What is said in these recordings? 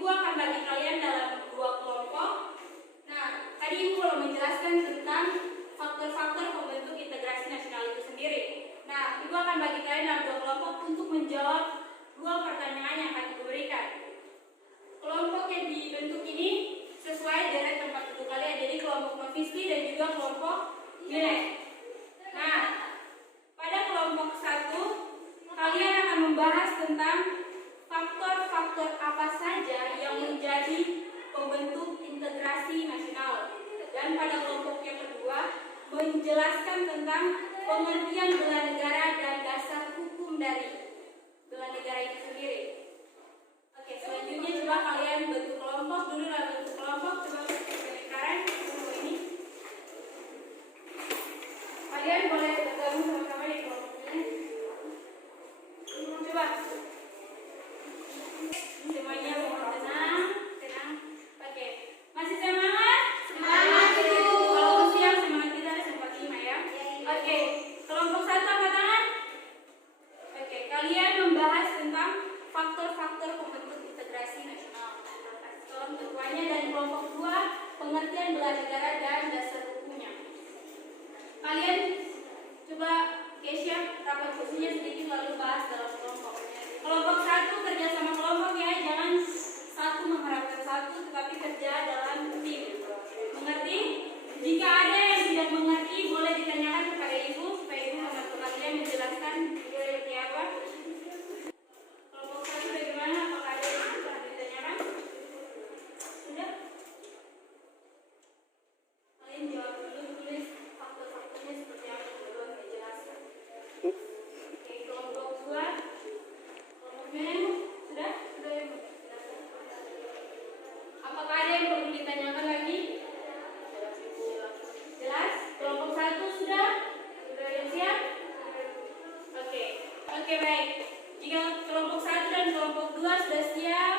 Ibu akan bagi kalian dalam dua kelompok. Nah, tadi Ibu belum menjelaskan tentang faktor-faktor pembentuk integrasi nasional itu sendiri. Nah, Ibu akan bagi kalian dalam dua kelompok untuk menjawab dua pertanyaan yang akan Ibu berikan. Kelompok yang dibentuk ini sesuai deret tempat duduk kalian, jadi kelompok Novisli dan juga kelompok Milet. Nah, pada kelompok 1 kalian akan membahas tentang faktor-faktor apa saja yang menjadi pembentuk integrasi nasional. Dan pada kelompok yang kedua menjelaskan tentang pengertian bela negara dan dasar hukum dari bela negara itu sendiri. Oke, selanjutnya coba kalian bentuk kelompok dulu lah, bentuk kelompok. Coba sekarang kelompok ini. Kalian boleh bergabung sama-sama di kelompok ini. Coba. Semuanya mohon tenang. Oke. Masih semangat? Semangat, Ibu. Kalau siang semangat kita ada sempat 5 ya. Oke. Kelompok 1 angkat tangan. Oke, kalian membahas tentang faktor-faktor pembentuk integrasi nasional. Tolong ketuanya. Dan kelompok 2 pengertian bela negara dan dasar hukumnya. Kalian coba Kesha rapat kursinya sedikit lalu bahas dalam kelompok. Kelompok 1 kerja sama kelompok ya, jangan satu mengharapkan satu, tetapi kerja dalam tim. Mengerti? Jika ada yang tidak mengerti, boleh ditanyakan kepada Ibu supaya Ibu membantu kalian menjelaskan seperti apa. Kelompok 1 bagaimana? Apakah ada yang bisa ditanyakan? Sudah? Kalian jawab dulu, tulis faktor-faktornya seperti apa, baru saya jelaskan. Oke, kelompok 2. Kelompok men, sudah? Sudah ya, Bu? Apakah ada yang perlu ditanyakan lagi? Jelas? Kelompok 1 sudah? Sudah yang siap? Oke. Oke, baik. Jika kelompok 1 dan kelompok 2 sudah siap,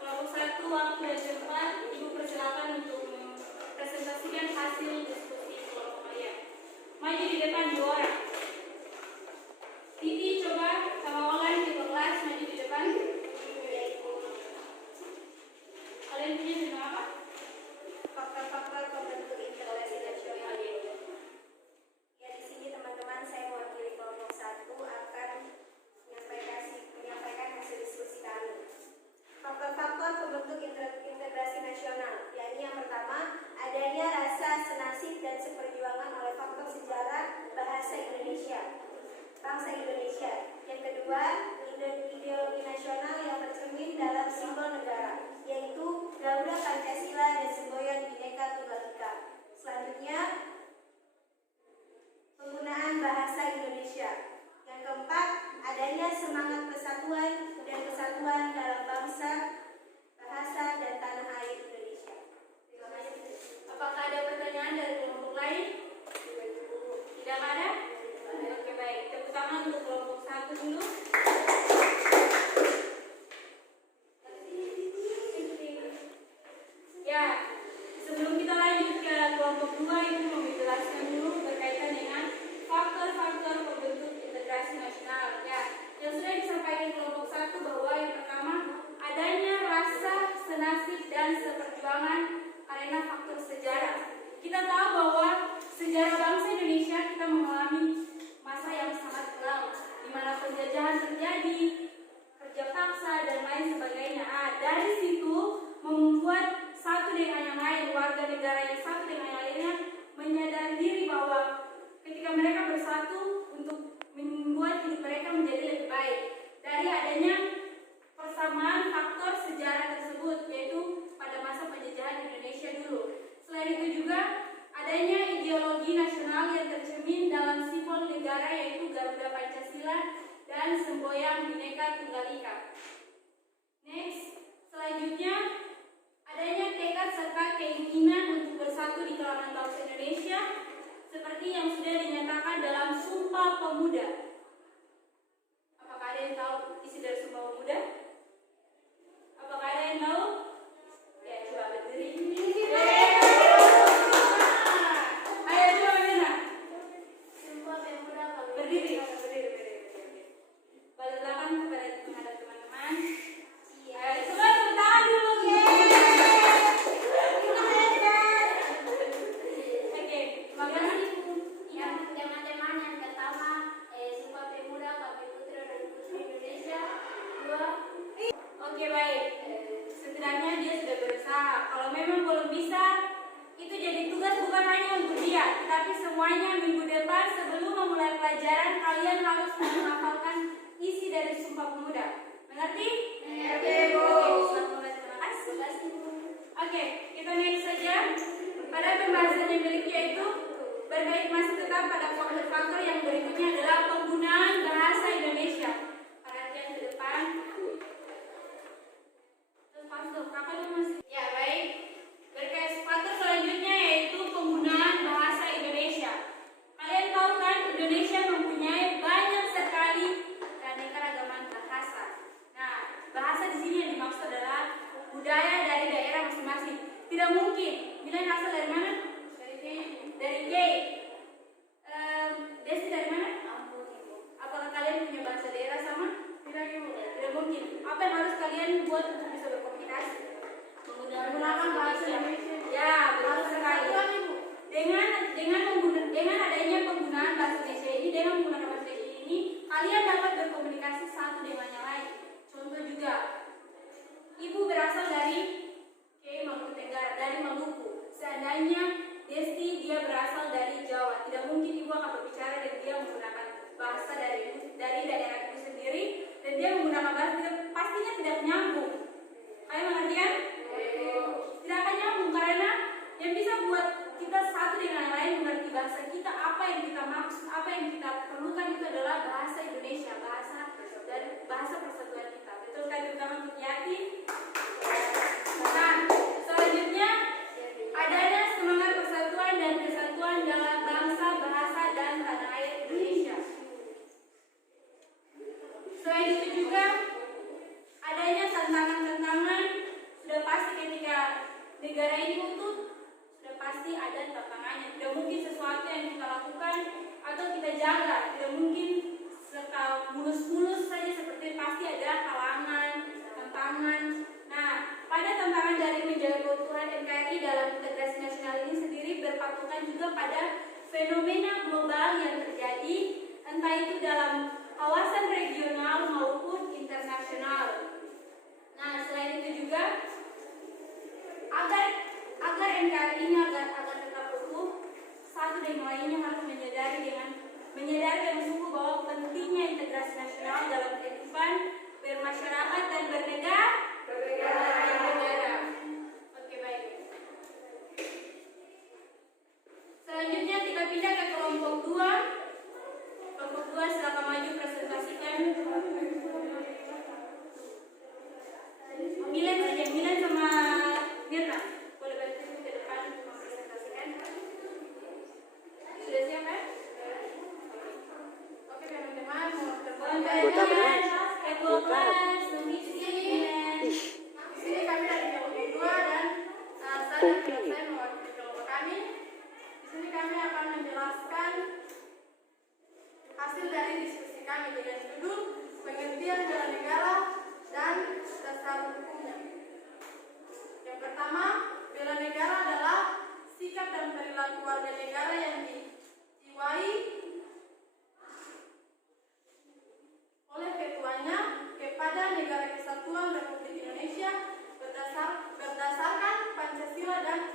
kelompok 1 waktu dan tempat, Ibu persilakan untuk mempresentasikan hasil diskusi kelompok kalian. Maju di depan 2 orang. Titi coba sama Olan di kelas maju di depan. Kalian punya tentang apa? Faktor-faktor pembentuk integrasi nasional. Ya, di sini teman-teman saya mewakili kelompok 1 akan menyampaikan hasil diskusi kami. Faktor-faktor pembentuk integrasi nasional, yakni yang pertama, adanya rasa senasib dan seperjuangan oleh faktor sejarah bahasa Indonesia, bangsa Indonesia. Yang kedua, ideologi nasional yang tercermin dalam simbol negara, yaitu Garuda Pancasila dan semboyan Bhinneka Tunggal Ika. Selanjutnya, penggunaan bahasa Indonesia. Yang keempat, adanya semangat persatuan dan kesatuan dalam bangsa, bahasa, dan tanah air Indonesia. Terima kasih. Apakah ada pertanyaan dari kelompok lain? Tidak ada? Oke, baik. Tepuk tangan untuk kelompok 1 dulu. Ya, sebelum kita lanjut ke kelompok 2, Ibu mau menjelaskan dulu berkaitan dengan faktor-faktor pembentuk integrasi nasional. Ya, yang sudah disampaikan kelompok 1 bahwa yang pertama adanya rasa senasib dan seperjuangan karena faktor sejarah. Kita tahu bahwa sejarah bangsa Indonesia kita mengalami masa yang sangat kelam, di mana penjajahan terjadi, kerja paksa dan lain sebagainya. Dari situ membuat satu dengan yang lain, warga negara yang satu dengan yang lainnya menyadari diri bahwa ketika mereka bersatu untuk membuat hidup mereka menjadi lebih baik. Dari adanya persamaan faktor sejarah tersebut, yaitu pada masa penjajahan Indonesia dulu. Selain itu juga adanya ideologi nasional yang tercermin dalam simbol negara, yaitu Garuda Pancasila dan semboyan Bhinneka Tunggal Ika. Next, selanjutnya adanya tekad serta keinginan untuk bersatu di kalangan bangsa Indonesia, seperti yang sudah dinyatakan dalam Sumpah Pemuda. Apakah ada yang tahu isi dari Sumpah Pemuda? Apakah ada yang tahu? Ya, coba berdiri. Ayo coba berdiri. Sumpah Pemuda Berdiri. Balik belakang kepada menghadap teman-teman. Ayo coba kalau memang belum bisa, itu jadi tugas bukan hanya untuk dia, tetapi semuanya minggu depan sebelum memulai pelajaran kalian harus menghafalkan isi dari Sumpah Pemuda. Mengerti? Mengerti, Bu. Oke, selamat mulai. Terima kasih. Oke, kita next saja. Pada pembahasan yang berikutnya yaitu berkait masih tetap pada faktor-faktor yang berikutnya adalah penggunaan bahasa Indonesia. Perhatian ke depan. Lepas tuh, kakak dulu masih. Ya, baik. Berkait faktor selanjutnya yaitu penggunaan bahasa Indonesia. Kalian tahu kan Indonesia mempunyai banyak sekali keanekaragaman bahasa. Nah, bahasa di sini yang dimaksud adalah budaya dari daerah masing-masing. Tidak mungkin. Milen asal dari mana? Dari K. Desi dari mana? Apakah kalian punya bahasa daerah sama? Tidak mungkin. Apa yang harus kalian buat untuk bisa berkomunikasi? Menggunakan bahasa Indonesia. Ya, betul sekali. Dengan adanya penggunaan bahasa Indonesia ini, dengan menggunakan bahasa Indonesia ini, kalian dapat berkomunikasi satu dengan yang lain. Contoh juga, ibu berasal dari Maluku Tenggara, dari Maluku. Seandainya Desti dia berasal dari Jawa, tidak mungkin ibu akan berbicara dan dia menggunakan bahasa dari daerah itu sendiri, dan dia menggunakan bahasa pastinya tidak nyambung. Kalian mengerti kan? Tidak akan nyambung karena yang bisa buat kita satu dengan yang lain mengerti bahasa kita, apa yang kita maksud, apa yang kita perlukan itu adalah bahasa Indonesia, bahasa persatuan kita. Betul kan, terutama untuk Yati. Nah, selanjutnya adanya semangat persatuan dan kesatuan dalam bangsa, bahasa, dan tanah air Indonesia. Selain itu juga adanya tantangan-tantangan. Sudah pasti ketika negara ini utuh, sudah pasti ada tantangannya. Tidak mungkin sesuatu yang kita lakukan atau kita jaga, tidak mungkin serta mulus-mulus saja, seperti pasti ada halangan, tantangan. Nah, pada tantangan dari menjaga keutuhan NKRI dalam integrasi nasional ini sendiri berpatokan juga pada fenomena global yang terjadi, entah itu dalam kawasan regional maupun internasional. Nah, selain itu juga agar NKRI ini agar tetap utuh, satu dan lainnya harus menyadari dengan sungguh bahwa pentingnya integrasi nasional dalam kehidupan bermasyarakat dan bernegara. Oke, baik. Selanjutnya kita pindah ke kelompok 2. Kelompok 2 silakan maju presentasikan. Milen saja, Milen sama Mirna. Boleh bantu ke depan untuk mempresentasikan. Sudah siap kan? Oke, teman-teman, mau terbuka. Ketua kelas, mengisi. Di sini kami dari kelompok 2 dan saya mewakili kelompok kami. Di sini kami akan menjelaskan hasil dari diskusi kami dengan judul pengertian bela negara dan dasar hukumnya. Yang pertama, bela negara adalah sikap dan perilaku warga negara yang dijiwai oleh ketuanya kepada negara kesatuan Republik Indonesia berdasarkan Pancasila dan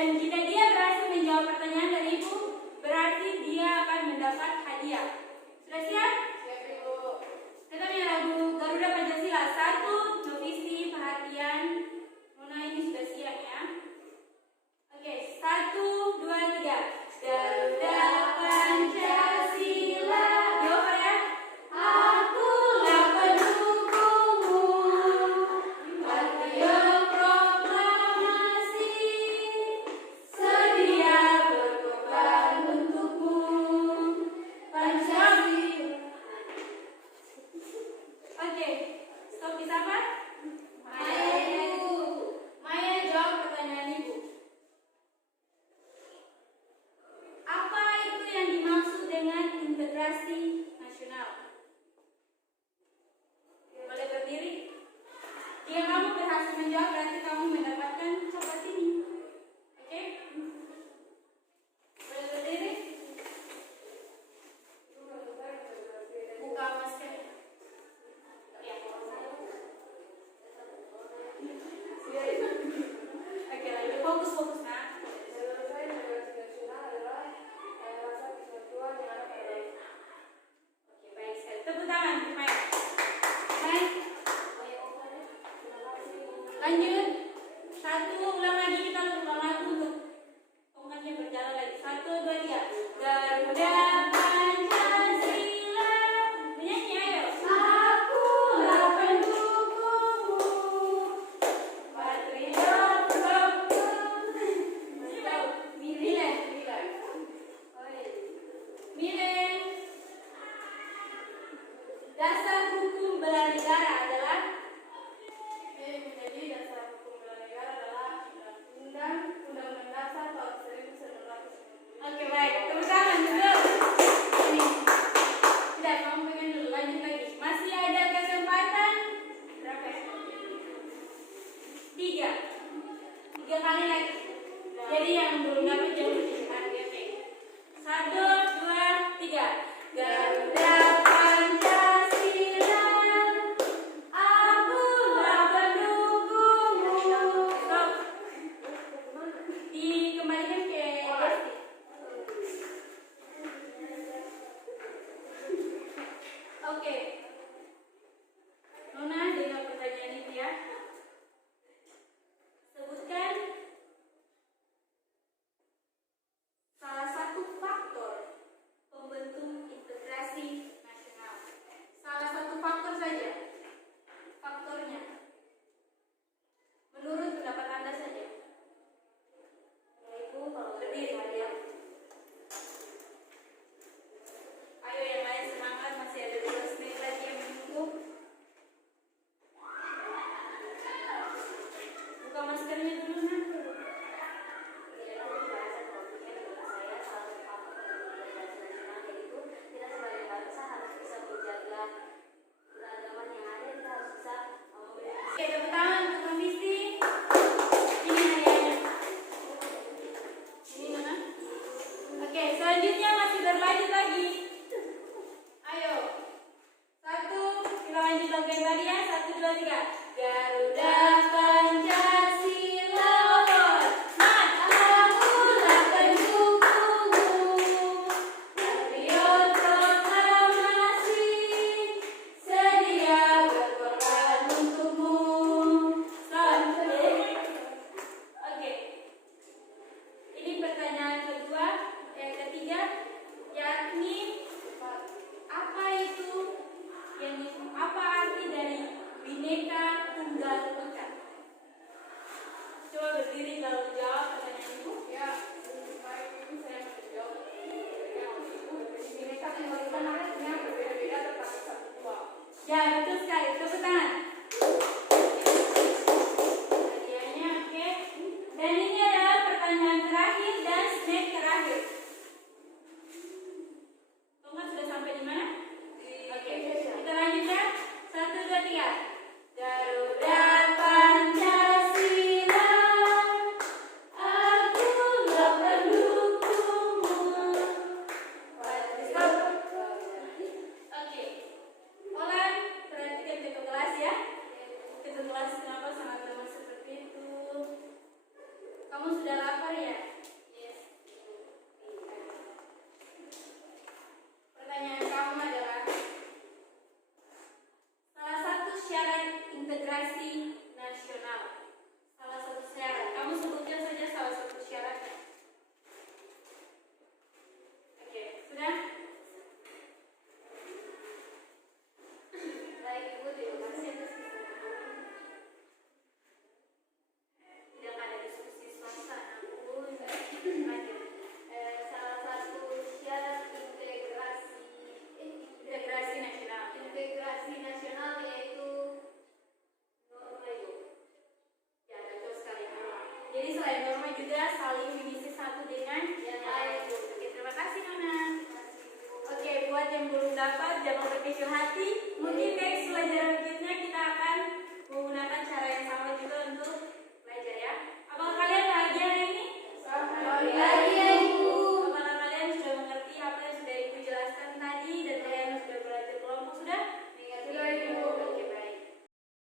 Dan jika dia berhasil menjawab pertanyaan dari Ibu, berarti dia akan mendapat hadiah. Sudah siap? Siap, Ibu. Kita punya lagu Garuda Pancasila. 1, Novisi, perhatian. Nona ini sudah siap ya. Oke, 1, 2, 3. Garuda Pancasila. Jawab ya. Akulah pendukungmu. Patriot proklamasi. Sedia berkorban untukmu. Pancasila. Oke, stop di siapa? Maya, Ibu. Maya jawab pertanyaan Ibu. Apa itu yang dimaksud dengan integrasi nasional? Boleh berdiri? Jika kamu berhasil menjawab, berarti kamu mendapatkan coklat ini. Oke? Boleh berdiri? Buka masker. Ya. Oke, lanjut. Fokus nah. Menurut saya integrasi nasional adalah rasa kesatuan yang ada pada Oke, baik sekali. Tepuk tangan untuk Maya. Baik. Lanjut. 1, ulang lagi, kita ulang lagi untuk tongkatnya berjalan lagi. 1, 2, 3. Garuda Pancasila. Menyanyi ayo. Akulah pendukungmu. Patriot proklamasi. Milen. Milen. Dasar hukum bela negara adalah menjadi dasar hukum bela negara adalah Undang-Undang Dasar tahun 1945. Oke, baik. Tepuk tangan dulu. Ini. Tidak, kamu pengen dulu. Lanjut lagi. Masih ada kesempatan berapa ya? 3. 3 kali lagi. Jadi yang belum dapat jauh lebih hati. Oke. 1, 2, 3. Garuda Pancasila. Akulah pendukungmu. Stop. Dikembalikan ke Desti. Oke. Nona dengar pertanyaan ini ya. Sebutkan salah satu faktor pembentuk integrasi selain norma juga saling mengisi satu dengan yang lain. Oke, terima kasih Nona. Oke, buat yang belum dapat jangan berkecil hati. Mungkin next pelajaran berikutnya kita akan